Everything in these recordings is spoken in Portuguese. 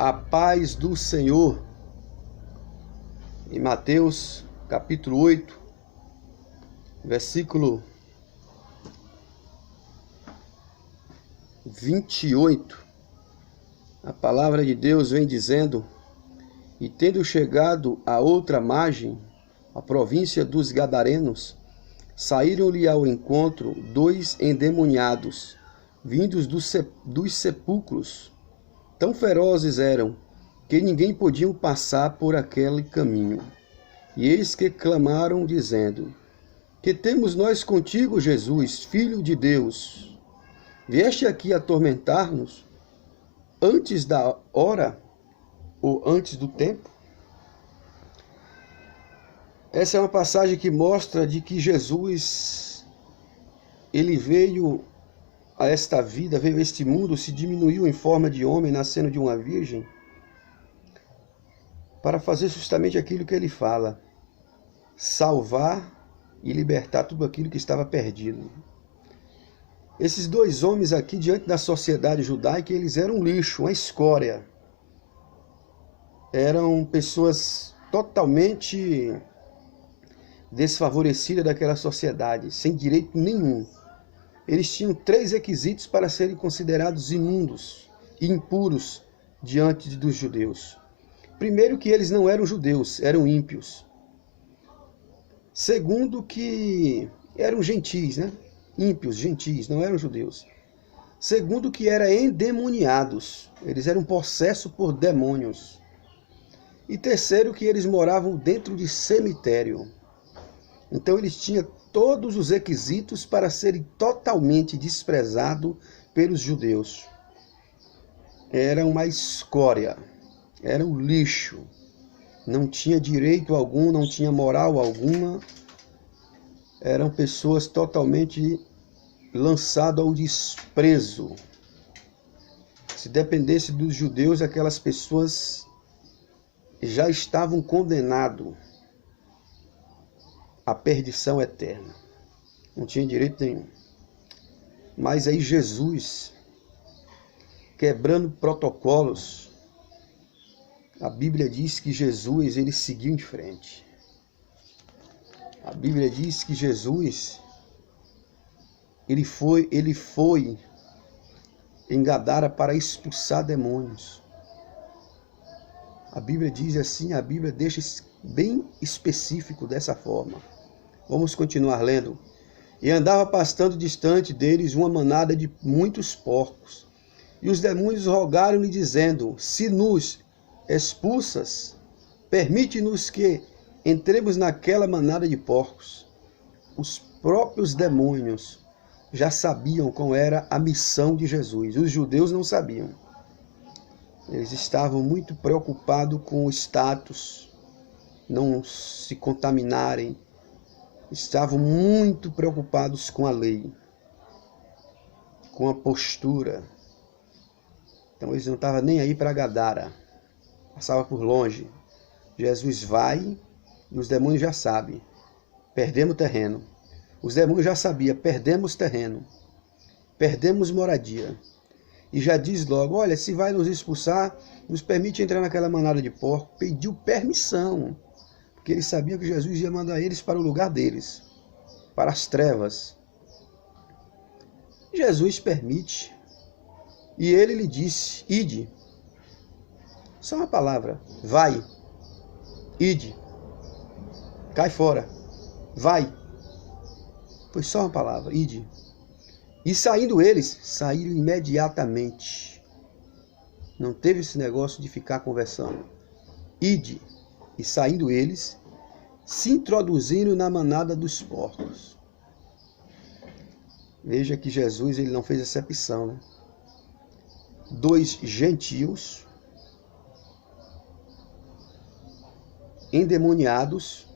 A paz do Senhor. Em Mateus, capítulo 8, versículo 28, a palavra de Deus vem dizendo: E tendo chegado à outra margem, a província dos Gadarenos, saíram-lhe ao encontro dois endemoniados, vindos dos sepulcros. Tão ferozes eram, que ninguém podia passar por aquele caminho. E eis que clamaram, dizendo: Que temos nós contigo, Jesus, Filho de Deus? Vieste aqui atormentar-nos antes da hora ou antes do tempo? Essa é uma passagem que mostra de que Jesus, ele veio a esta vida, veio a este mundo, se diminuiu em forma de homem, nascendo de uma virgem, para fazer justamente aquilo que ele fala: salvar e libertar tudo aquilo que estava perdido. Esses dois homens aqui, diante da sociedade judaica, eles eram um lixo, uma escória. Eram pessoas totalmente desfavorecidas daquela sociedade, sem direito nenhum. Eles tinham 3 requisitos para serem considerados imundos e impuros diante dos judeus. Primeiro, que eles não eram judeus, eram ímpios. Segundo, que eram gentis, ímpios, gentis, não eram judeus. Segundo, que eram endemoniados, eles eram possessos por demônios. E terceiro, que eles moravam dentro de cemitério. Então eles tinham todos os requisitos para serem totalmente desprezados pelos judeus. Era uma escória, era um lixo, não tinha direito algum, não tinha moral alguma, eram pessoas totalmente lançadas ao desprezo. Se dependesse dos judeus, aquelas pessoas já estavam condenadas a perdição eterna. Não tinha direito nenhum. Mas aí Jesus, quebrando protocolos, a Bíblia diz que Jesus, ele seguiu em frente. A Bíblia diz que Jesus, ele foi em Gadara para expulsar demônios. A Bíblia diz assim, a Bíblia deixa bem específico dessa forma. Vamos continuar lendo. E andava pastando distante deles uma manada de muitos porcos. E os demônios rogaram-lhe, dizendo: Se nos expulsas, permite-nos que entremos naquela manada de porcos. Os próprios demônios já sabiam qual era a missão de Jesus. Os judeus não sabiam. Eles estavam muito preocupados com o status, não se contaminarem. Estavam muito preocupados com a lei, com a postura. Então eles não estavam nem aí para Gadara. Passava por longe. Jesus vai e os demônios já sabem. Perdemos terreno. Os demônios já sabiam, perdemos terreno. Perdemos moradia. E já diz logo: olha, se vai nos expulsar, nos permite entrar naquela manada de porco. Pediu permissão. Porque eles sabiam que Jesus ia mandar eles para o lugar deles, para as trevas. Jesus permite. E ele lhe disse: ide. Só uma palavra: vai. Ide. Cai fora. Vai. Foi só uma palavra: ide. E saindo eles, saíram imediatamente. Não teve esse negócio de ficar conversando. Ide. E saindo eles, se introduzindo na manada dos porcos. Veja que Jesus, ele não fez acepção, 2 gentios, endemoniados,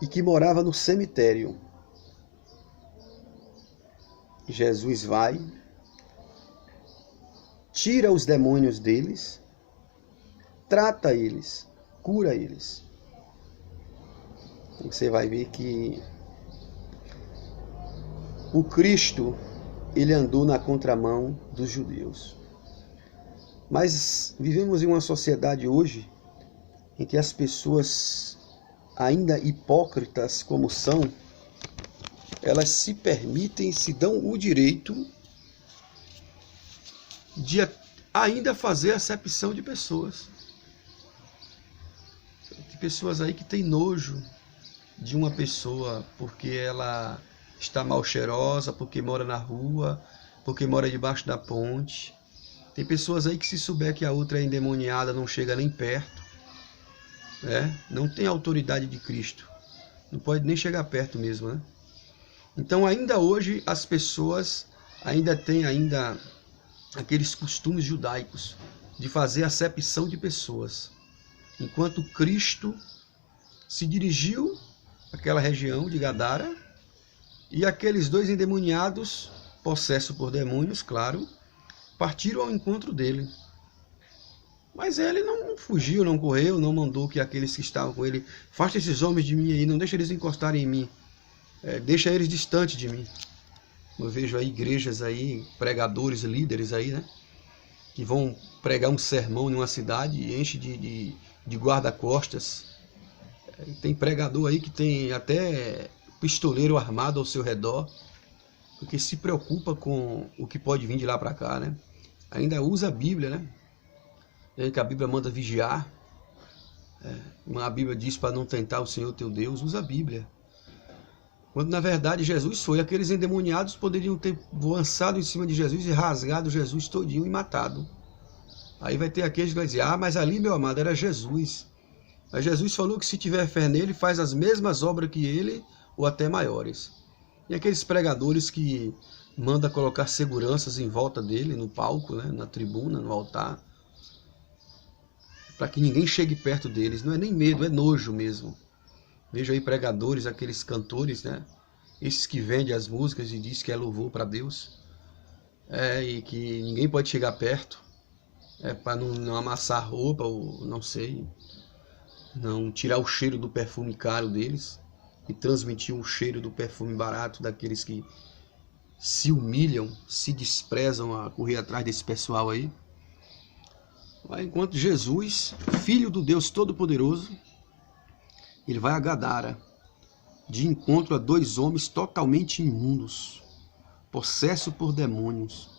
e que moravam no cemitério. Jesus vai, tira os demônios deles, trata eles, cura eles. Você vai ver que o Cristo, ele andou na contramão dos judeus. Mas vivemos em uma sociedade hoje em que as pessoas, ainda hipócritas como são, elas se permitem, se dão o direito de ainda fazer acepção de pessoas. Tem pessoas aí que têm nojo de uma pessoa porque ela está mal cheirosa, porque mora na rua, porque mora debaixo da ponte. Tem pessoas aí que, se souber que a outra é endemoniada, não chega nem perto, né? Não tem autoridade de Cristo, não pode nem chegar perto mesmo, né? Então, ainda hoje, as pessoas ainda têm aqueles costumes judaicos de fazer acepção de pessoas, enquanto Cristo se dirigiu àquela região de Gadara e aqueles dois endemoniados, possessos por demônios, claro, partiram ao encontro dele. Mas ele não fugiu, não correu, não mandou que aqueles que estavam com ele: afasta esses homens de mim aí, não deixa eles encostarem em mim, deixa eles distantes de mim. Eu vejo aí igrejas aí, pregadores, líderes aí, né, que vão pregar um sermão em uma cidade e enche de guarda-costas. Tem pregador aí que tem até pistoleiro armado ao seu redor, porque se preocupa com o que pode vir de lá para cá, né? Ainda usa a Bíblia, né? Que a Bíblia manda vigiar. A Bíblia diz para não tentar o Senhor teu Deus, usa a Bíblia. Quando na verdade Jesus foi, aqueles endemoniados poderiam ter lançado em cima de Jesus e rasgado Jesus todinho e matado. Aí vai ter aqueles que vão dizer: ah, mas ali, meu amado, era Jesus. Mas Jesus falou que se tiver fé nele, faz as mesmas obras que ele, ou até maiores. E aqueles pregadores que manda colocar seguranças em volta dele, no palco, né, na tribuna, no altar, para que ninguém chegue perto deles. Não é nem medo, é nojo mesmo. Vejo aí pregadores, aqueles cantores, né, esses que vendem as músicas e diz que é louvor para Deus, e que ninguém pode chegar perto, para não amassar roupa, ou não sei, não tirar o cheiro do perfume caro deles e transmitir o cheiro do perfume barato daqueles que se humilham, se desprezam a correr atrás desse pessoal aí. Enquanto Jesus, Filho do Deus Todo-Poderoso, ele vai a Gadara, de encontro a dois homens totalmente imundos, possessos por demônios,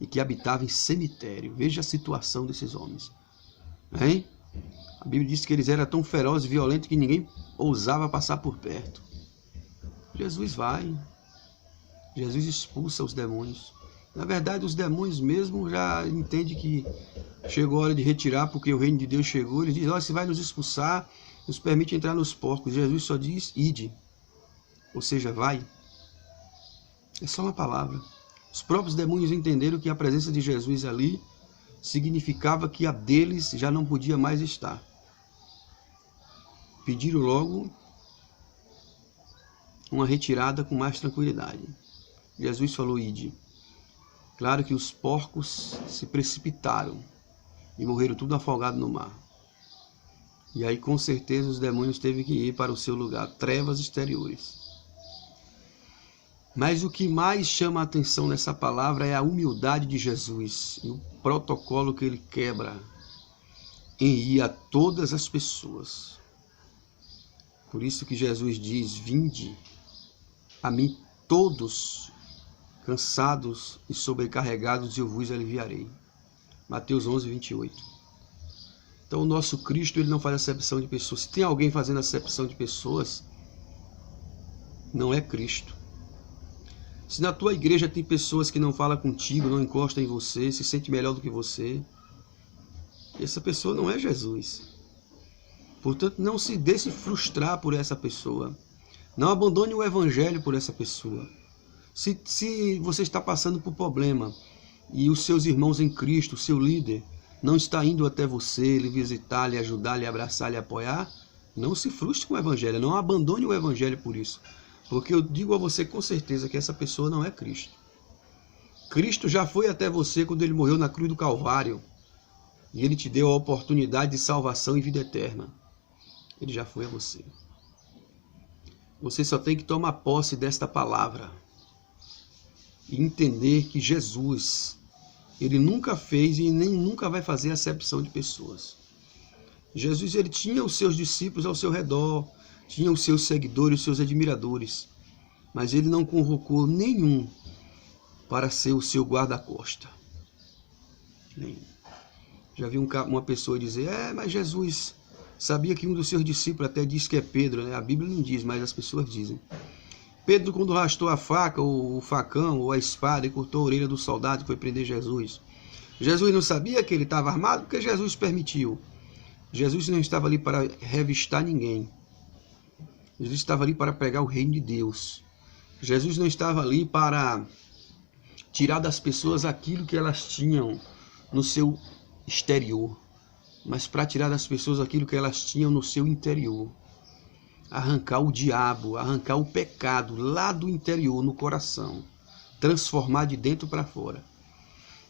e que habitavam em cemitério. Veja a situação desses homens. Hein? A Bíblia diz que eles eram tão ferozes e violentos que ninguém ousava passar por perto. Jesus vai. Jesus expulsa os demônios. Na verdade, os demônios mesmo já entendem que chegou a hora de retirar, porque o reino de Deus chegou. Ele diz: olha, você vai nos expulsar, nos permite entrar nos porcos. Jesus só diz: ide. Ou seja, vai. É só uma palavra. Os próprios demônios entenderam que a presença de Jesus ali significava que a deles já não podia mais estar. Pediram logo uma retirada com mais tranquilidade. Jesus falou: ide. Claro que os porcos se precipitaram e morreram tudo afogados no mar. E aí com certeza os demônios teve que ir para o seu lugar, trevas exteriores. Mas o que mais chama a atenção nessa palavra é a humildade de Jesus e o protocolo que ele quebra em ir a todas as pessoas. Por isso que Jesus diz: vinde a mim todos cansados e sobrecarregados, e eu vos aliviarei. Mateus 11, 28. Então o nosso Cristo, ele não faz acepção de pessoas. Se tem alguém fazendo acepção de pessoas, não é Cristo. Se na tua igreja tem pessoas que não falam contigo, não encostam em você, se sente melhor do que você, essa pessoa não é Jesus. Portanto, não se deixe frustrar por essa pessoa. Não abandone o evangelho por essa pessoa. Se você está passando por problema e os seus irmãos em Cristo, o seu líder, não está indo até você, lhe visitar, lhe ajudar, lhe abraçar, lhe apoiar, não se frustre com o evangelho, não abandone o evangelho por isso. Porque eu digo a você com certeza que essa pessoa não é Cristo. Cristo já foi até você quando ele morreu na cruz do Calvário. E ele te deu a oportunidade de salvação e vida eterna. Ele já foi a você. Você só tem que tomar posse desta palavra e entender que Jesus, Ele nunca fez e nem nunca vai fazer acepção de pessoas. Jesus, ele tinha os seus discípulos ao seu redor, tinha os seus seguidores, os seus admiradores, mas ele não convocou nenhum para ser o seu guarda-costa. Já vi uma pessoa dizer, mas Jesus sabia que um dos seus discípulos, até diz que é Pedro, né? A Bíblia não diz, mas as pessoas dizem. Pedro, quando arrastou a faca, ou o facão, ou a espada e cortou a orelha do soldado que foi prender Jesus. Jesus não sabia que ele estava armado porque Jesus permitiu. Jesus não estava ali para revistar ninguém. Jesus estava ali para pregar o reino de Deus. Jesus não estava ali para tirar das pessoas aquilo que elas tinham no seu exterior, mas para tirar das pessoas aquilo que elas tinham no seu interior. Arrancar o diabo, arrancar o pecado lá do interior, no coração, transformar de dentro para fora.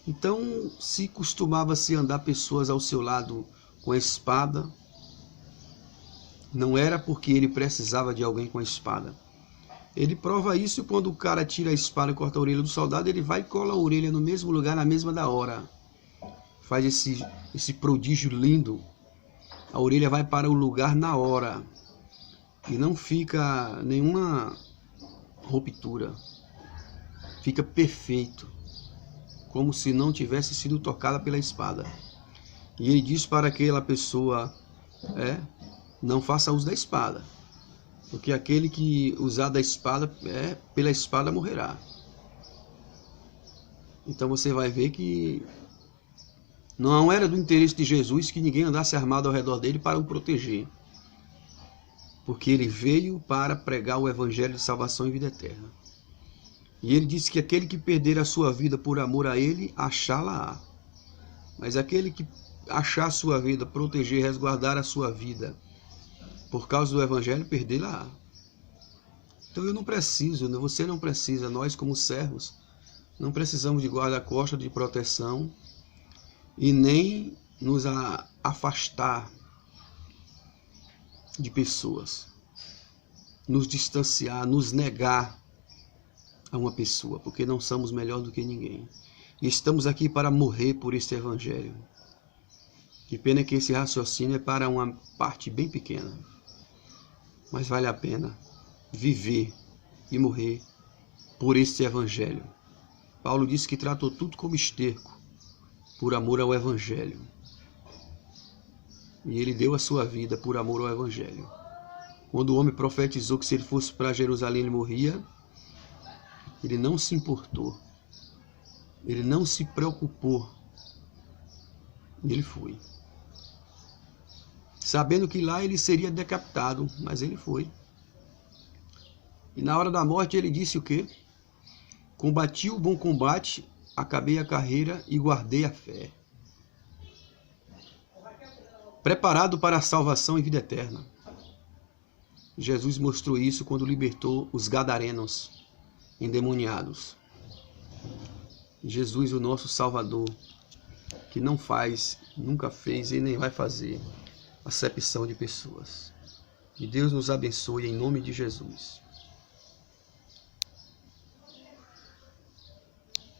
Então, se costumava-se andar pessoas ao seu lado com a espada, não era porque ele precisava de alguém com a espada. Ele prova isso quando o cara tira a espada e corta a orelha do soldado, ele vai e cola a orelha no mesmo lugar, na mesma da hora. Faz esse prodígio lindo. A orelha vai para o lugar na hora. E não fica nenhuma ruptura. Fica perfeito. Como se não tivesse sido tocada pela espada. E ele diz para aquela pessoa, não faça uso da espada. Porque aquele que usar da espada, pela espada morrerá. Então você vai ver que não era do interesse de Jesus que ninguém andasse armado ao redor dele para o proteger. Porque ele veio para pregar o evangelho de salvação e vida eterna. E ele disse que aquele que perder a sua vida por amor a ele, achá-la-á. Mas aquele que achar a sua vida, proteger, resguardar a sua vida, por causa do evangelho, perdê-la-á. Então eu não preciso, você não precisa, nós como servos, não precisamos de guarda-costas, de proteção, e nem nos afastar de pessoas, nos distanciar, nos negar a uma pessoa, porque não somos melhor do que ninguém. E estamos aqui para morrer por este evangelho. Que pena que esse raciocínio é para uma parte bem pequena, mas vale a pena viver e morrer por este evangelho. Paulo disse que tratou tudo como esterco, por amor ao evangelho. E ele deu a sua vida por amor ao evangelho. Quando o homem profetizou que se ele fosse para Jerusalém ele morria, ele não se importou. Ele não se preocupou. E ele foi. Sabendo que lá ele seria decapitado, mas ele foi. E na hora da morte ele disse o quê? Combati o bom combate, acabei a carreira e guardei a fé. Preparado para a salvação e vida eterna. Jesus mostrou isso quando libertou os gadarenos endemoniados. Jesus, o nosso Salvador, que não faz, nunca fez e nem vai fazer acepção de pessoas. Que Deus nos abençoe em nome de Jesus.